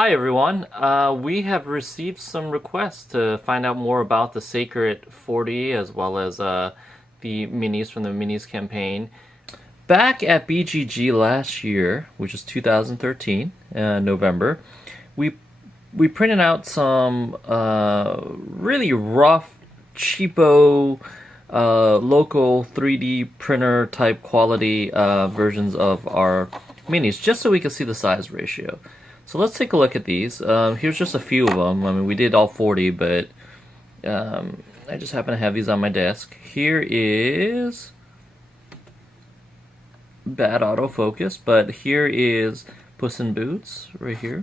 Hi everyone, we have received some requests to find out more about the Sacred 40 as well as the minis from the minis campaign. Back at BGG last year, which is 2013, November, we printed out some really rough, cheapo, local 3D printer type quality versions of our minis, just so we can see the size ratio. So let's take a look at these. Here's just a few of them. I mean, we did all 40, but I just happen to have these on my desk. Here is bad autofocus, but here is Puss in Boots right here.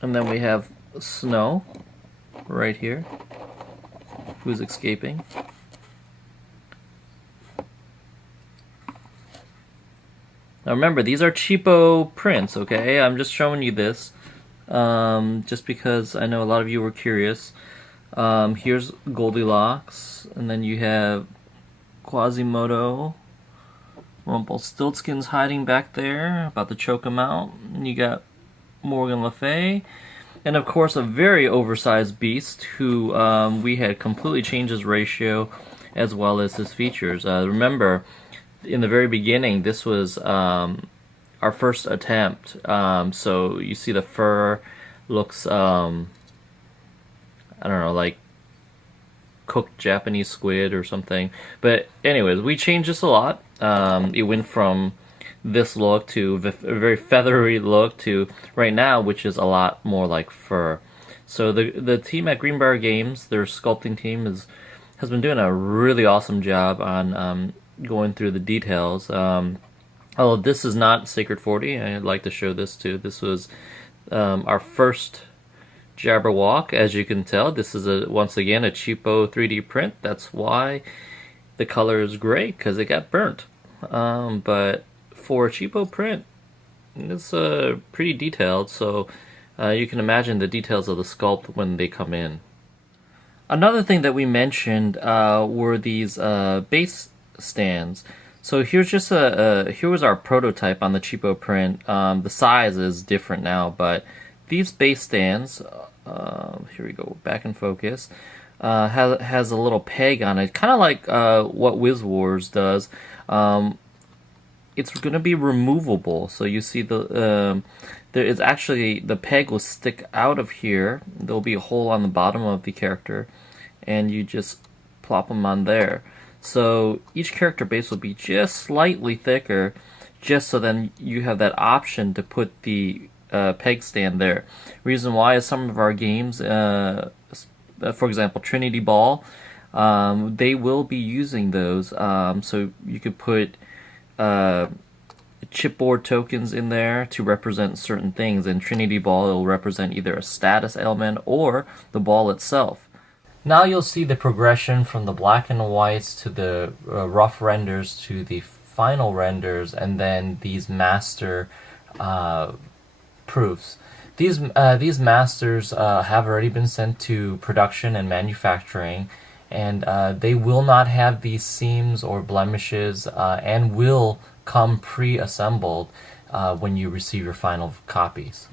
And then we have Snow right here, who's escaping. Now remember, these are cheapo prints, okay? I'm just showing you this, just because I know a lot of you were curious. Here's Goldilocks, and then you have Quasimodo. Rumpelstiltskin's hiding back there, about to choke him out. And you got Morgan Le Fay. And of course, a very oversized beast who we had completely changed his ratio as well as his features. Remember, in the very beginning, this was our first attempt. So you see the fur looks, I don't know, like cooked Japanese squid or something. But anyways, we changed this a lot. It went from this look to a very feathery look to right now, which is a lot more like fur. So the team at Greenbrier Games, their sculpting team, has been doing a really awesome job on going through the details. Although this is not Sacred 40, I'd like to show this too. This was our first Jabberwock. As you can tell, this is once again a cheapo 3D print. That's why the color is gray, because it got burnt. But for a cheapo print, it's pretty detailed, so you can imagine the details of the sculpt when they come in. Another thing that we mentioned were these base stands. So here's just here was our prototype on the cheapo print. The size is different now, but these base stands, here we go, back in focus, has a little peg on it, kind of like what Wiz Wars does. It's going to be removable, so you see there is actually, the peg will stick out of here. There'll be a hole on the bottom of the character, and you just plop them on there. So each character base will be just slightly thicker, just so then you have that option to put the peg stand there. Reason why is some of our games, for example Trinity Ball, they will be using those. So you could put chipboard tokens in there to represent certain things. In Trinity Ball, it will represent either a status element or the ball itself. Now you'll see the progression from the black and whites to the rough renders to the final renders, and then these master proofs. These masters have already been sent to production and manufacturing, and they will not have these seams or blemishes, and will come pre-assembled when you receive your final copies.